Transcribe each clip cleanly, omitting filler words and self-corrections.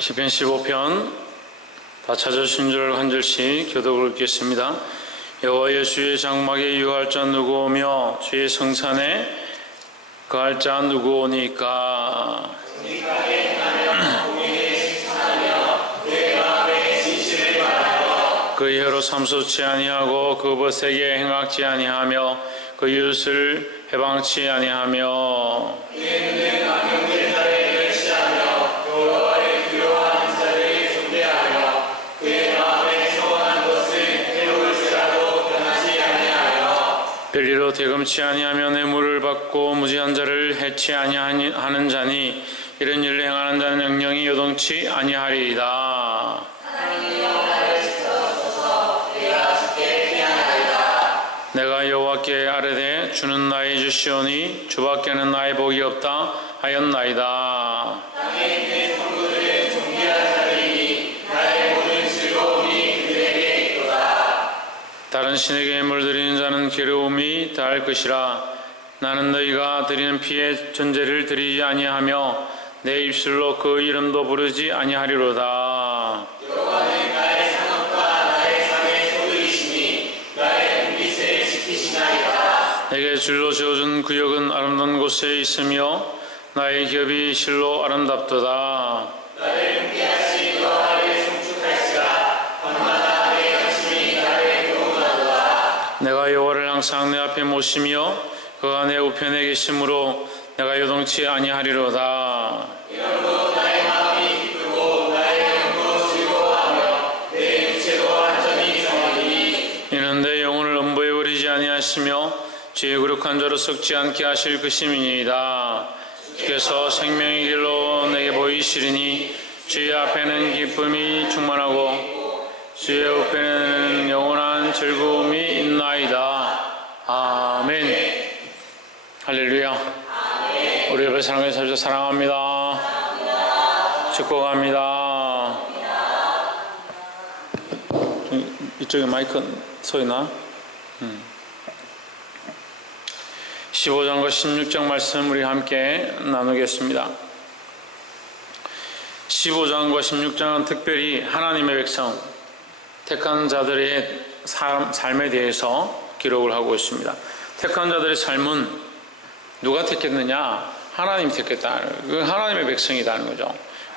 시편 15편 다 찾으신 줄 한 절씩 교독을 읽겠습니다. 여호와여, 주의 장막에 유할 자 누구오며 주의 성산에 거할 자 누구오니까. 그 혀로 삼수치 아니하고 그 벗에게 행악지 아니하며 그 이웃을 해방치 아니하며 별리로 대금치 아니하며 뇌물을 받고 무지한 자를 해치 아니하는 자니 이런 일을 행하는 자는 영영이 요동치 아니하리이다. 내가 여호와께 아뢰되 주는 나의 주시오니 주밖에는 나의 복이 없다 하였나이다. 다른 신에게 물드리는 자는 괴로움이 더할 것이라. 나는 너희가 드리는 피의 전제를 드리지 아니하며 내 입술로 그 이름도 부르지 아니하리로다. 여호와는 나의 상업과 나의 삶의 소득이시니 나의 분깃을 지키시나이다. 내게 줄로 지어준 구역은 아름다운 곳에 있으며 나의 기업이 실로 아름답도다. 나를 함께하시 여호와를 송축할지라. 밤마다 내 양심이 나를 교훈하도다. 내가 여호와를 항상 내 앞에 모시며 그가 내 우편에 계심으로 내가 요동치 아니하리로다. 이러므로 나의 마음이 기쁘고 나의 영도 즐거워하며 내 육체도 완전히 성하리니. 이는 내 영혼을 음부에 버리지 아니하시며 죄의 굴욕한 자로 썩지 않게 하실 것임이니이다. 주께서 생명의 길로 내게 보이시리니 주의 앞에는 기쁨이 충만하고 주의 우편에는 영원한 즐거움이 있나이다. 아멘. 할렐루야. 우리 옆에 사랑하는 사람 사랑합니다. 축복합니다. 이쪽에 마이크 소리 나? 15장과 16장 말씀 우리 함께 나누겠습니다. 15장과 16장은 특별히 하나님의 백성, 택한 자들의 삶에 대해서 기록을 하고 있습니다. 택한 자들의 삶은 누가 택했느냐? 하나님이 택했다. 그 하나님의 백성이라는 거죠.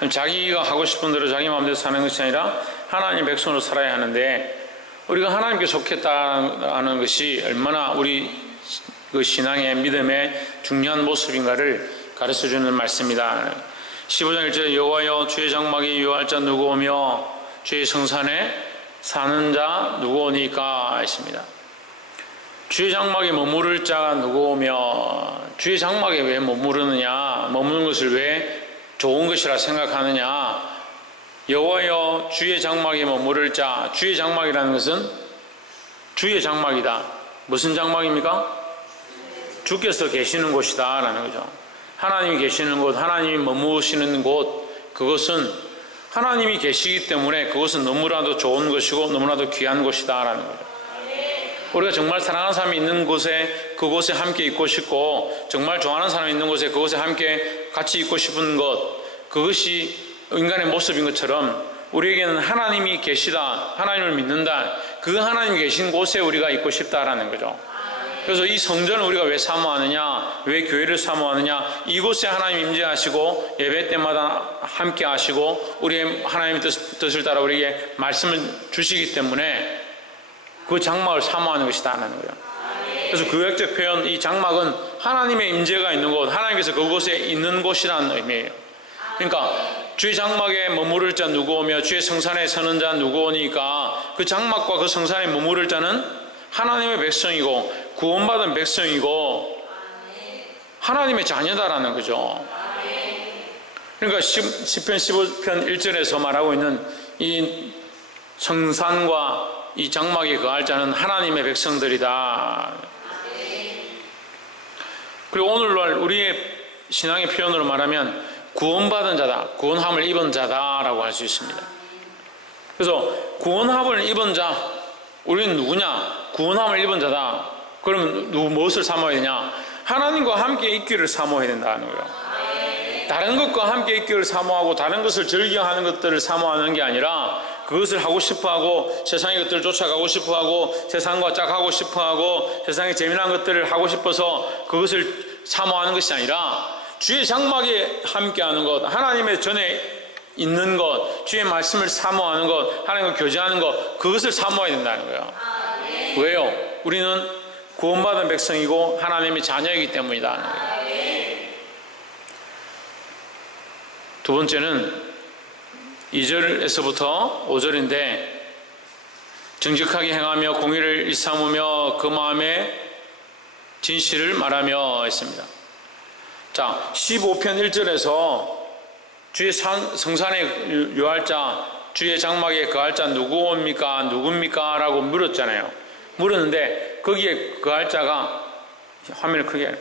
자기가 하고 싶은 대로 자기 마음대로 사는 것이 아니라 하나님의 백성으로 살아야 하는데, 우리가 하나님께 속했다는 것이 얼마나 우리 그 신앙의 믿음의 중요한 모습인가를 가르쳐주는 말씀이다. 15장 1절에 여호와여, 주의 장막에 유할 자 누구오며 주의 성산에 사는 자 누구오니까 했습니다. 주의 장막에 머무를 자가 누구오며, 주의 장막에 왜 머무르느냐, 머무는 것을 왜 좋은 것이라 생각하느냐. 여호와여, 주의 장막에 머무를 자. 주의 장막이라는 것은 주의 장막이다. 무슨 장막입니까? 주께서 계시는 곳이다 라는 거죠. 하나님이 계시는 곳, 하나님이 머무시는 곳, 그것은 하나님이 계시기 때문에 그것은 너무나도 좋은 것이고 너무나도 귀한 곳이다 라는 거죠. 우리가 정말 사랑하는 사람이 있는 곳에, 그곳에 함께 있고 싶고, 정말 좋아하는 사람이 있는 곳에 그곳에 함께 같이 있고 싶은 것, 그것이 인간의 모습인 것처럼 우리에게는 하나님이 계시다, 하나님을 믿는다, 그 하나님이 계신 곳에 우리가 있고 싶다라는 거죠. 그래서 이 성전을 우리가 왜 사모하느냐, 왜 교회를 사모하느냐, 이곳에 하나님 임재하시고 예배 때마다 함께 하시고 우리의 하나님의 뜻을 따라 우리에게 말씀을 주시기 때문에 그 장막을 사모하는 것이다 하는 거예요. 그래서 구약적 표현, 이 장막은 하나님의 임재가 있는 곳, 하나님께서 그곳에 있는 곳이라는 의미예요. 그러니까 주의 장막에 머무를 자 누구오며 주의 성산에 서는 자 누구오니까, 그 장막과 그 성산에 머무를 자는 하나님의 백성이고 구원받은 백성이고 하나님의 자녀다라는 거죠. 그러니까 시편 15편 1절에서 말하고 있는 이 성산과 이 장막에 거할 자는 하나님의 백성들이다. 그리고 오늘날 우리의 신앙의 표현으로 말하면 구원받은 자다, 구원함을 입은 자다라고 할 수 있습니다. 그래서 구원함을 입은 자, 우리는 누구냐? 구원함을 입은 자다. 그러면 무엇을 사모해야 되냐? 하나님과 함께 있기를 사모해야 된다는 거예요. 다른 것과 함께 있기를 사모하고 다른 것을 즐겨하는 것들을 사모하는 게 아니라 그것을 하고 싶어하고 세상의 것들을 쫓아가고 싶어하고 세상과 짝하고 싶어하고 세상의 재미난 것들을 하고 싶어서 그것을 사모하는 것이 아니라 주의 장막에 함께하는 것, 하나님의 전에 있는 것, 주의 말씀을 사모하는 것, 하나님과 교제하는 것, 그것을 사모해야 된다는 거예요. 왜요? 우리는 구원받은 백성이고 하나님의 자녀이기 때문이다. 두 번째는 2절에서부터 5절인데 정직하게 행하며 공의를 일삼으며 그 마음에 진실을 말하며 했습니다. 자, 15편 1절에서 주의 성산에 유할 자, 주의 장막에 거할 자 누구입니까? 누굽니까? 라고 물었잖아요. 물었는데 거기에 거할 자가, 화면을 크게,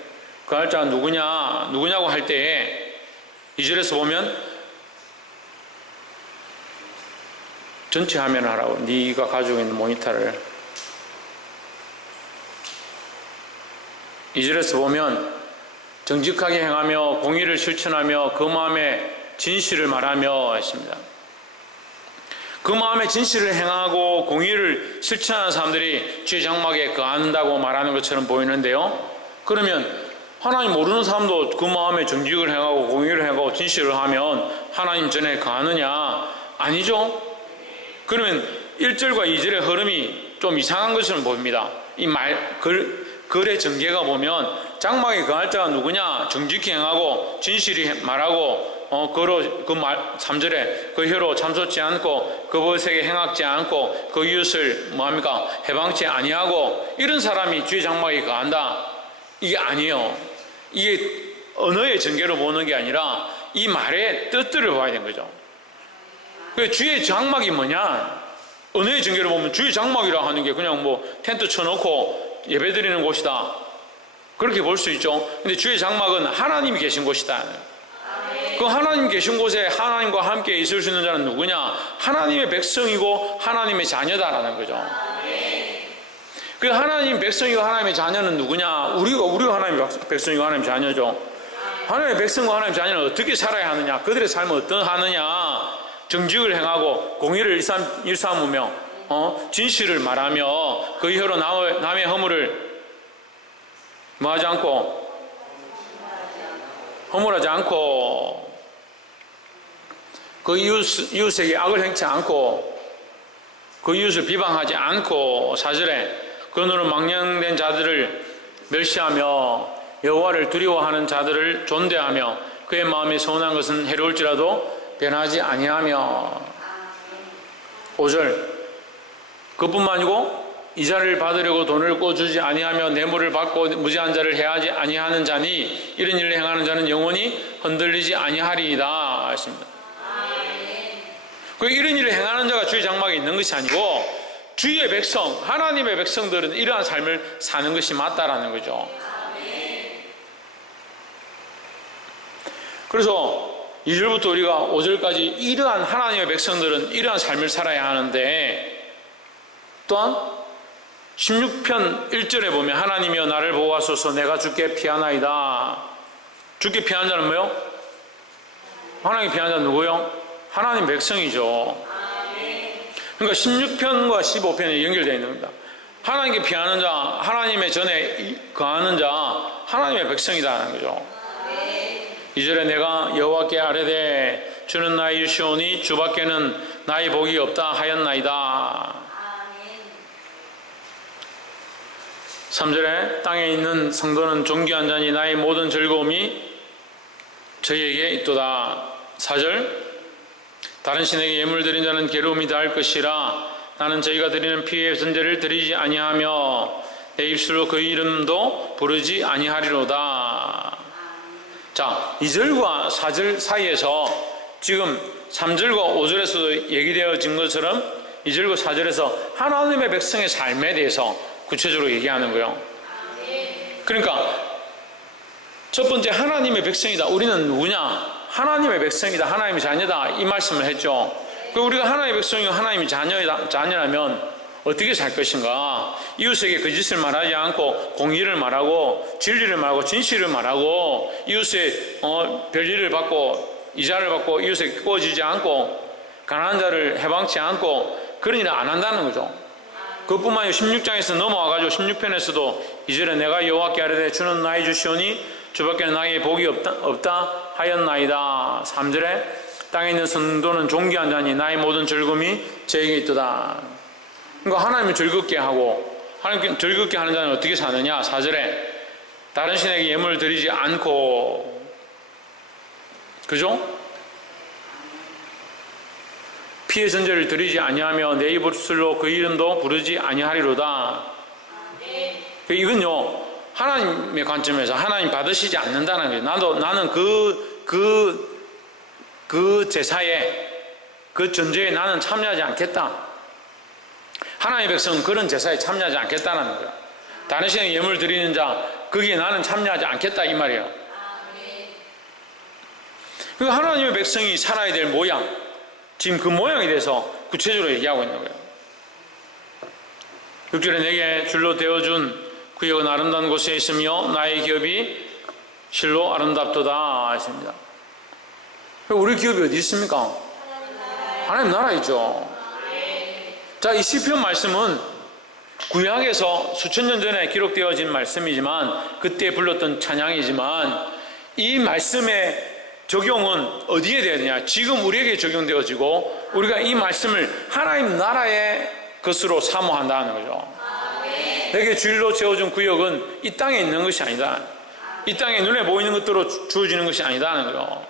거할 자가 누구냐고 할 때에 2절에서 보면 전체 화면을 하라고, 네가 가지고 있는 모니터를. 2절에서 보면 정직하게 행하며 공의를 실천하며 그 마음에 진실을 말하며 했습니다. 그 마음에 진실을 행하고 공의를 실천하는 사람들이 주의 장막에 거한다고 말하는 것처럼 보이는데요. 그러면 하나님 모르는 사람도 그 마음에 정직을 행하고 공의를 행하고 진실을 하면 하나님 전에 거하느냐? 아니죠. 그러면 1절과 2절의 흐름이 좀 이상한 것처럼 보입니다. 이 글의 전개가 보면 장막에 거할 자가 누구냐? 정직히 행하고 진실히 말하고 그 말 3절에 그 혀로 참소치 않고 그 벗에게 행악지 않고 그 이웃을 뭐합니까? 해방치 아니하고 이런 사람이 주의 장막에 거한다. 이게 아니에요. 이게 언어의 전개로 보는 게 아니라 이 말의 뜻들을 봐야 되는 거죠. 주의 장막이 뭐냐? 언어의 전개로 보면 주의 장막이라 하는 게 그냥 뭐 텐트 쳐놓고 예배드리는 곳이다. 그렇게 볼 수 있죠. 근데 주의 장막은 하나님이 계신 곳이다. 그 하나님 계신 곳에 하나님과 함께 있을 수 있는 자는 누구냐? 하나님의 백성이고 하나님의 자녀다라는 거죠. 그 하나님 백성이고 하나님의 자녀는 누구냐? 우리가 하나님의 백성이고 하나님의 자녀죠. 하나님의 백성과 하나님의 자녀는 어떻게 살아야 하느냐? 그들의 삶은 어떠하느냐? 정직을 행하고 공의를 일삼으며 진실을 말하며 그 혀로 남의 허물을 뭐하지 않고 허물하지 않고 그 이웃에게 악을 행치 않고 그 이웃을 비방하지 않고 4절에 그 눈으로 망령된 자들을 멸시하며 여호와를 두려워하는 자들을 존대하며 그의 마음에 서운한 것은 해로울지라도 변하지 아니하며 5절 그뿐만 아니고 이자를 받으려고 돈을 꿔주지 아니하며 뇌물을 받고 무지한 자를 해하지 아니하는 자니 이런 일을 행하는 자는 영원히 흔들리지 아니하리이다 했습니다. 이런 일을 행하는 자가 주의 장막에 있는 것이 아니고 주의 백성, 하나님의 백성들은 이러한 삶을 사는 것이 맞다라는 거죠. 그래서 2절부터 우리가 5절까지 이러한 하나님의 백성들은 이러한 삶을 살아야 하는데 또한 16편 1절에 보면 하나님이여 나를 보호하소서 내가 주께 피하나이다. 주께 피한 자는 뭐요? 하나님 피한 자는 누구요? 하나님 백성이죠. 그러니까 16편과 15편이 연결되어 있는 겁니다. 하나님께 피하는 자, 하나님의 전에 거하는 자, 하나님의 백성이다라는 거죠. 2절에 내가 여호와께 아뢰되 주는 나의 유시오니 주밖에는 나의 복이 없다 하였나이다. 3절에 땅에 있는 성도는 존귀한 자니 나의 모든 즐거움이 저희에게 있도다. 4절 다른 신에게 예물 드린 자는 괴로움이 다할 것이라 나는 저희가 드리는 피의 전제를 드리지 아니하며 내 입술로 그 이름도 부르지 아니하리로다. 자, 2절과 4절 사이에서 지금 3절과 5절에서도 얘기되어진 것처럼 2절과 4절에서 하나님의 백성의 삶에 대해서 구체적으로 얘기하는 거예요. 그러니까 첫 번째 하나님의 백성이다. 우리는 누구냐? 하나님의 백성이다. 하나님의 자녀다. 이 말씀을 했죠. 우리가 하나님의 백성이고 하나님의 자녀라면 어떻게 살 것인가? 이웃에게 거짓을 말하지 않고 공의를 말하고 진리를 말하고 진실을 말하고 이웃의 별일을 받고 이자를 받고 이웃에게 꾸어지지 않고 가난한 자를 해방치 않고 그런 일을 안 한다는 거죠. 그것뿐만 아니라 16장에서 넘어와가지고 16편에서도 2절에 내가 여호와께 아뢰되 주는 나의 주시오니 주밖에는 나에게 복이 없다 하였나이다. 3절에 땅에 있는 성도는 존귀한 자니 나의 모든 즐거움이 저에게 있도다. 그러니까 하나님을 즐겁게 하고 하나님 즐겁게 하는 자는 어떻게 사느냐. 4절에 다른 신에게 예물을 드리지 않고, 그죠? 피의 전제를 드리지 아니하며 내 입술로 그 이름도 부르지 아니하리로다. 이건요 하나님의 관점에서 하나님 받으시지 않는다는 거예요. 나는 그 제사에 그 전제에 나는 참여하지 않겠다. 하나님의 백성은 그런 제사에 참여하지 않겠다는 거예요. 다른 신에게 예물 드리는 자 거기에 나는 참여하지 않겠다 이 말이에요. 그러니까 하나님의 백성이 살아야 될 모양, 지금 그 모양에 대해서 구체적으로 얘기하고 있는 거예요. 6절에 내게 줄로 되어준 구역은 아름다운 곳에 있으며 나의 기업이 실로 아름답도다 하십니다. 우리 기업이 어디 있습니까? 하나님 나라이죠. 자, 이 시편 말씀은 구약에서 수천 년 전에 기록되어진 말씀이지만 그때 불렀던 찬양이지만 이 말씀의 적용은 어디에 되느냐? 지금 우리에게 적용되어지고 우리가 이 말씀을 하나님 나라의 것으로 사모한다는 거죠. 내게 주일로 채워준 구역은 이 땅에 있는 것이 아니다. 이 땅에 눈에 보이는 것들로 주어지는 것이 아니다는 거죠.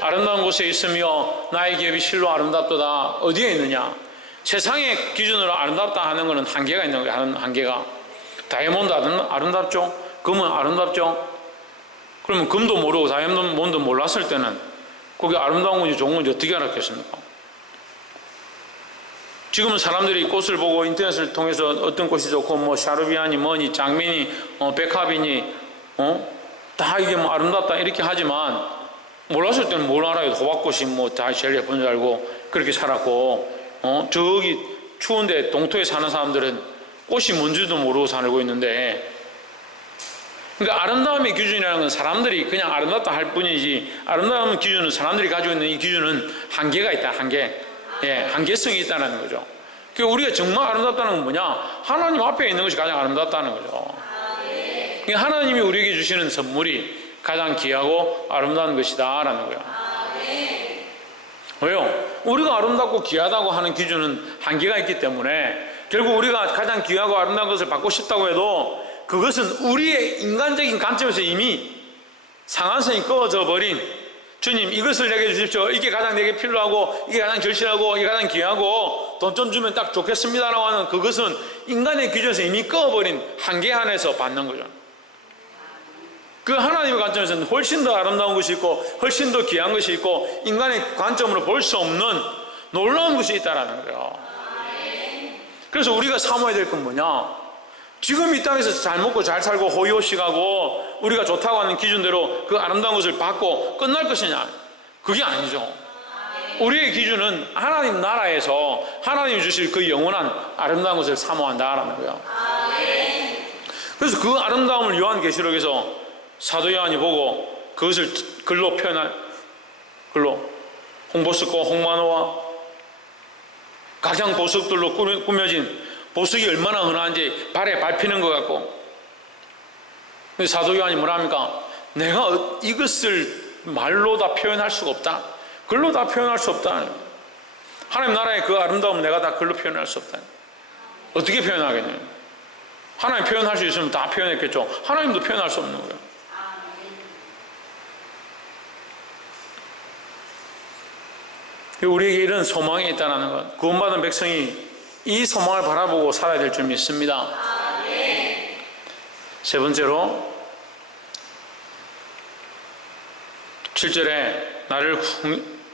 아름다운 곳에 있으며 나의 기업이 실로 아름답도다. 어디에 있느냐? 세상의 기준으로 아름답다 하는 것은 한계가 있는 거예요. 한계가. 다이아몬드 아름답죠? 금은 아름답죠? 그러면 금도 모르고 다이아몬드 몰랐을 때는 그게 아름다운 건지 좋은 건지 어떻게 알았겠습니까? 지금은 사람들이 꽃을 보고 인터넷을 통해서 어떤 꽃이 좋고 뭐 샤르비아니 뭐니 장미니 백합이니 다 이게 뭐 아름답다 이렇게 하지만 몰랐을 때는 뭘 알아요. 호박꽃이 뭐 다 제일 예쁜 줄 알고 그렇게 살았고 저기 추운데 동토에 사는 사람들은 꽃이 뭔지도 모르고 살고 있는데, 그러니까 아름다움의 기준이라는 건 사람들이 그냥 아름답다 할 뿐이지, 아름다움의 기준은 사람들이 가지고 있는 이 기준은 한계가 있다. 한계성이 있다는 거죠. 그러니까 우리가 정말 아름답다는 건 뭐냐? 하나님 앞에 있는 것이 가장 아름답다는 거죠. 그러니까 하나님이 우리에게 주시는 선물이 가장 귀하고 아름다운 것이다 라는 거예요. 왜요? 우리가 아름답고 귀하다고 하는 기준은 한계가 있기 때문에 결국 우리가 가장 귀하고 아름다운 것을 받고 싶다고 해도 그것은 우리의 인간적인 관점에서 이미 상한선이 꺼져 버린, 주님 이것을 내게 주십시오, 이게 가장 내게 필요하고 이게 가장 절실하고 이게 가장 귀하고 돈 좀 주면 딱 좋겠습니다라고 하는 그것은 인간의 기준에서 이미 꺼버린 한계 안에서 받는 거죠. 그 하나님의 관점에서는 훨씬 더 아름다운 것이 있고 훨씬 더 귀한 것이 있고 인간의 관점으로 볼 수 없는 놀라운 것이 있다는 거예요. 그래서 우리가 사모해야 될 건 뭐냐? 지금 이 땅에서 잘 먹고 잘 살고 호의호식하고 우리가 좋다고 하는 기준대로 그 아름다운 것을 받고 끝날 것이냐? 그게 아니죠. 우리의 기준은 하나님 나라에서 하나님이 주실 그 영원한 아름다운 것을 사모한다라는 거예요. 그래서 그 아름다움을 요한계시록에서 사도 요한이 보고 그것을 글로 표현한, 글로 홍보석과 홍만호와 각양 보석들로 꾸며진 보석이 얼마나 흔한지 발에 밟히는 것 같고, 사도 요한이 뭐라 합니까? 내가 이것을 말로 다 표현할 수가 없다. 글로 다 표현할 수 없다. 하나님 나라의 그 아름다움을 내가 다 글로 표현할 수 없다. 어떻게 표현하겠냐? 하나님 표현할 수 있으면 다 표현했겠죠. 하나님도 표현할 수 없는 거예요. 우리에게 이런 소망이 있다는 것, 구원받은 백성이 이 소망을 바라보고 살아야 될 줄 믿습니다. 세 번째로 7절에 나를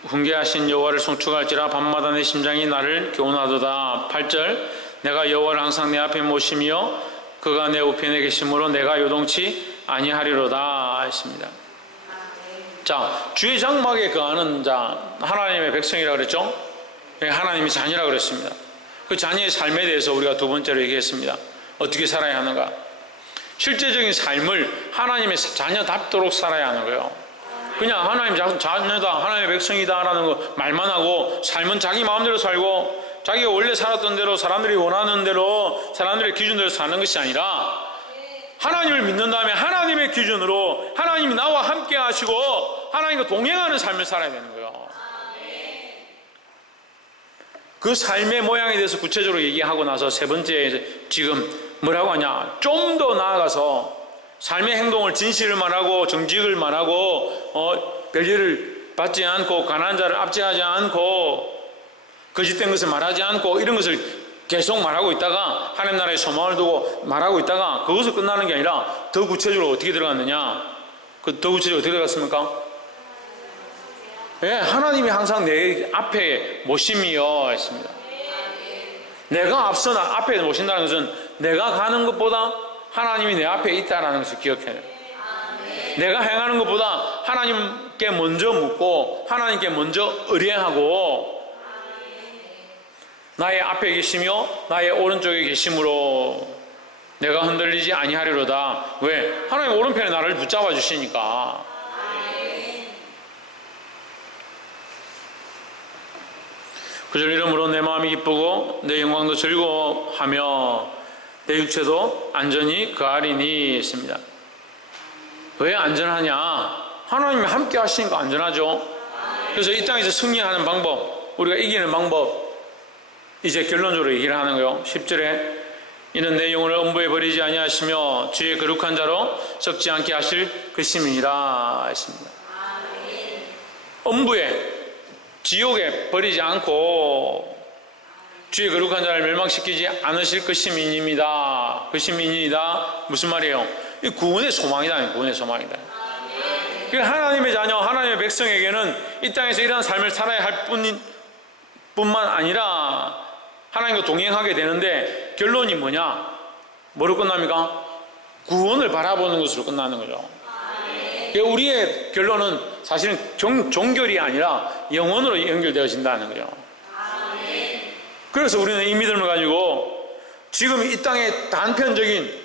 훈계하신 여호와를 송축할지라 밤마다 내 심장이 나를 교훈하도다. 8절 내가 여호와를 항상 내 앞에 모시며 그가 내 우편에 계심으로 내가 요동치 아니하리로다 했습니다. 자, 주의 장막에 거하는 자, 하나님의 백성이라고 그랬죠? 하나님의 자녀라고 그랬습니다. 그 자녀의 삶에 대해서 우리가 두 번째로 얘기했습니다. 어떻게 살아야 하는가? 실제적인 삶을 하나님의 자녀답도록 살아야 하는 거예요. 그냥 하나님 자녀다, 하나님의 백성이다 라는 거 말만 하고 삶은 자기 마음대로 살고 자기가 원래 살았던 대로 사람들이 원하는 대로 사람들의 기준대로 사는 것이 아니라 하나님을 믿는 다음에 하나님의 기준으로 하나님이 나와 함께 하시고 하나님과 동행하는 삶을 살아야 되는 거예요. 그 삶의 모양에 대해서 구체적으로 얘기하고 나서 세 번째 지금 뭐라고 하냐, 좀 더 나아가서 삶의 행동을 진실을 말하고 정직을 말하고 별일을 받지 않고 가난한 자를 압제하지 않고 거짓된 것을 말하지 않고 이런 것을 계속 말하고 있다가 하나님 나라의 소망을 두고 말하고 있다가 그것을 끝나는 게 아니라 더 구체적으로 어떻게 들어갔느냐, 더 구체적으로 어떻게 들어갔습니까? 예, 하나님이 항상 내 앞에 모심이여 했습니다. 내가 앞서 앞에 모신다는 것은 내가 가는 것보다 하나님이 내 앞에 있다는 것을 기억해야 돼요. 내가 행하는 것보다 하나님께 먼저 묻고 하나님께 먼저 의뢰하고 나의 앞에 계시며 나의 오른쪽에 계심으로 내가 흔들리지 아니하리로다. 왜? 하나님 오른편에 나를 붙잡아 주시니까. 그저 이러므로 내 마음이 기쁘고 내 영광도 즐거워하며 내 육체도 안전히 거하리니 했습니다. 왜 안전하냐? 하나님이 함께 하시니까 안전하죠. 그래서 이 땅에서 승리하는 방법, 우리가 이기는 방법, 이제 결론적으로 얘기를 하는 거예요. 10절에 이는 내 영혼을 음부에 버리지 아니하시며 주의 거룩한 자로 썩지 않게 하실 것임이니라 했습니다. 음부에, 지옥에 버리지 않고 주의 거룩한 자를 멸망시키지 않으실 것임이니이다. 것임이니이다. 무슨 말이에요? 이 구원의 소망이다. 구원의 소망이다. 하나님의 자녀, 하나님의 백성에게는 이 땅에서 이러한 삶을 살아야 할 뿐만 아니라 하나님과 동행하게 되는데 결론이 뭐냐? 뭐로 끝납니까? 구원을 바라보는 것으로 끝나는 거죠. 우리의 결론은 사실은 종결이 아니라 영원으로 연결되어진다는 거죠. 그래서 우리는 이 믿음을 가지고 지금 이 땅의 단편적인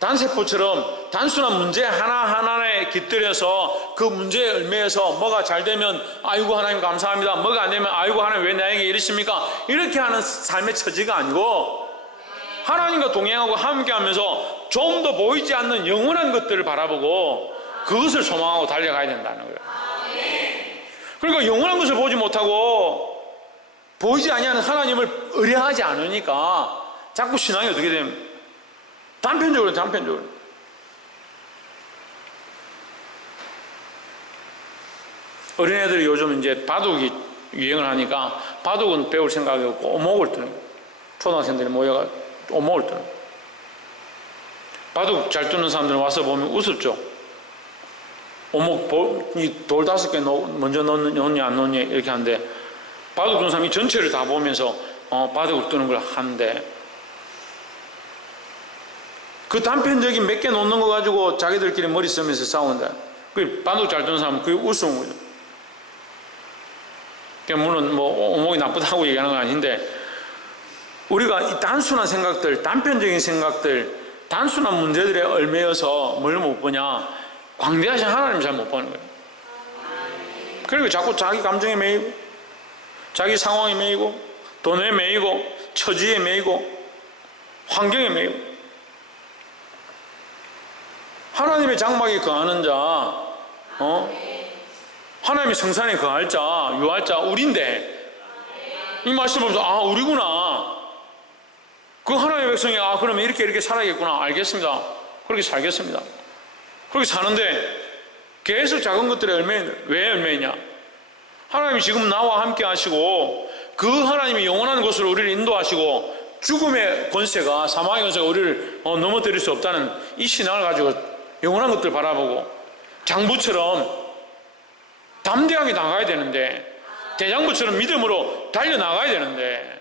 단세포처럼 단순한 문제 하나하나에 깃들여서 그 문제에 얽매여서 뭐가 잘 되면 아이고 하나님 감사합니다, 뭐가 안 되면 아이고 하나님 왜 나에게 이러십니까, 이렇게 하는 삶의 처지가 아니고 하나님과 동행하고 함께하면서 좀 더 보이지 않는 영원한 것들을 바라보고 그것을 소망하고 달려가야 된다는 거예요. 그러니까 영원한 것을 보지 못하고 보이지 아니하는 하나님을 의뢰하지 않으니까 자꾸 신앙이 어떻게 되면 단편적으로 어린애들이 요즘 이제 바둑이 유행을 하니까 바둑은 배울 생각이 없고 오목을 뜨는 거예요. 초등학생들이 모여가 오목을 뜨는 거예요. 바둑 잘 두는 사람들은 와서 보면 우습죠. 오목 돌 5개 먼저 넣느냐 안 넣느냐 이렇게 하는데 바둑 두는 사람이 전체를 다 보면서 바둑을 두는 걸 하는데 그 단편적인 몇 개 놓는 거 가지고 자기들끼리 머리 쓰면서 싸운다. 그 바둑 잘 두는 사람은 그게 우스운 거죠. 물론 뭐 오목이 나쁘다고 얘기하는 건 아닌데 우리가 이 단순한 생각들, 단편적인 생각들, 단순한 문제들에 얽매여서 뭘 못 보냐? 광대하신 하나님 잘 못 보는 거예요. 그리고 자꾸 자기 감정에 매이고 자기 상황에 매이고 돈에 매이고 처지에 매이고 환경에 매이고 하나님의 장막에 거하는 자, 하나님의 성산에 거할 자, 유할 자 우리인데 이 말씀을 보면서 우리구나. 그 하나님의 백성이 그러면 이렇게 살아야겠구나. 알겠습니다. 그렇게 살겠습니다. 그렇게 사는데 계속 작은 것들에 왜 얽매이냐? 하나님이 지금 나와 함께 하시고 그 하나님이 영원한 곳으로 우리를 인도하시고 죽음의 권세가, 사망의 권세가 우리를 넘어뜨릴 수 없다는 이 신앙을 가지고 영원한 것들 바라보고 장부처럼 담대하게 나가야 되는데, 대장부처럼 믿음으로 달려나가야 되는데,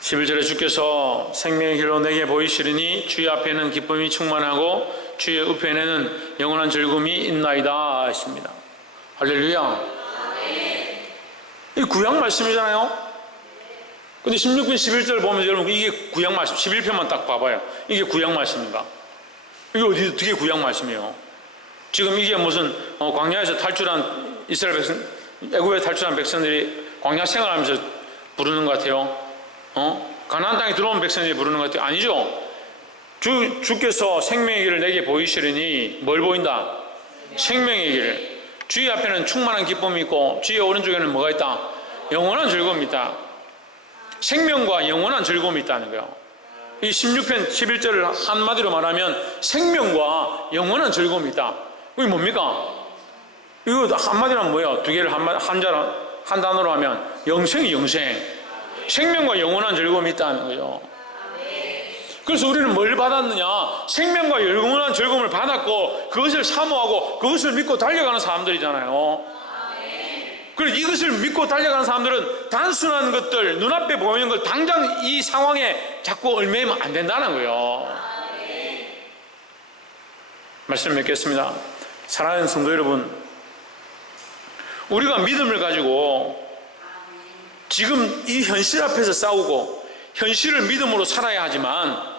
11절에 주께서 생명의 길로 내게 보이시리니 주의 앞에는 기쁨이 충만하고 주의 우편에는 영원한 즐거움이 있나이다 했습니다. 할렐루야. 이 구약 말씀이잖아요. 근데 16편 11절 보면 여러분 이게 구약 말씀, 11편만 딱 봐봐요. 이게 구약 말씀인가? 이게 어떻게 구약 말씀이에요? 지금 이게 무슨 광야에서 탈출한 이스라엘 백성, 애굽에 탈출한 백성들이 광야 생활하면서 부르는 것 같아요. 가나안 땅에 들어온 백성들이 부르는 것 같아요. 아니죠. 주께서 생명의 길을 내게 보이시려니 뭘 보인다? 생명의 길. 주의 앞에는 충만한 기쁨이 있고 주의 오른쪽에는 뭐가 있다? 영원한 즐거움이 있다. 생명과 영원한 즐거움이 있다는 거예요. 이 16편 11절을 한마디로 말하면 생명과 영원한 즐거움이 있다. 이게 뭡니까? 이거 한마디로 하면 뭐예요? 두 개를 한 단어로 하면 영생이 영생. 생명과 영원한 즐거움이 있다는 거예요. 그래서 우리는 뭘 받았느냐? 생명과 영원한 즐거움을 받았고 그것을 사모하고 그것을 믿고 달려가는 사람들이잖아요. 그래서 이것을 믿고 달려가는 사람들은 단순한 것들, 눈앞에 보이는 걸 당장 이 상황에 자꾸 얽매이면 안 된다는 거예요. 말씀 맺겠습니다. 사랑하는 성도 여러분, 우리가 믿음을 가지고 지금 이 현실 앞에서 싸우고 현실을 믿음으로 살아야 하지만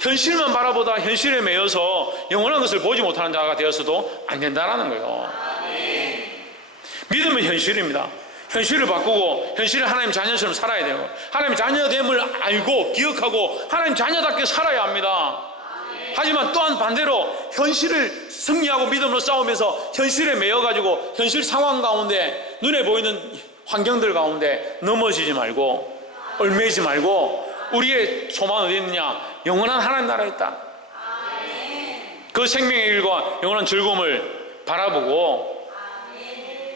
현실만 바라보다 현실에 매여서 영원한 것을 보지 못하는 자가 되어서도 안 된다는 거예요. 믿음은 현실입니다. 현실을 바꾸고 현실의 하나님 자녀처럼 살아야 되고 하나님 자녀됨을 알고 기억하고 하나님 자녀답게 살아야 합니다. 하지만 또한 반대로 현실을 승리하고 믿음으로 싸우면서 현실에 매여가지고 현실 상황 가운데 눈에 보이는 환경들 가운데 넘어지지 말고 얽매이지 말고 우리의 소망은 어디 있느냐? 영원한 하나님 나라에 있다. 그 생명의 일과 영원한 즐거움을 바라보고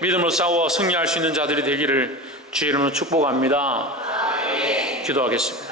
믿음으로 싸워 승리할 수 있는 자들이 되기를 주의 이름으로 축복합니다. 기도하겠습니다.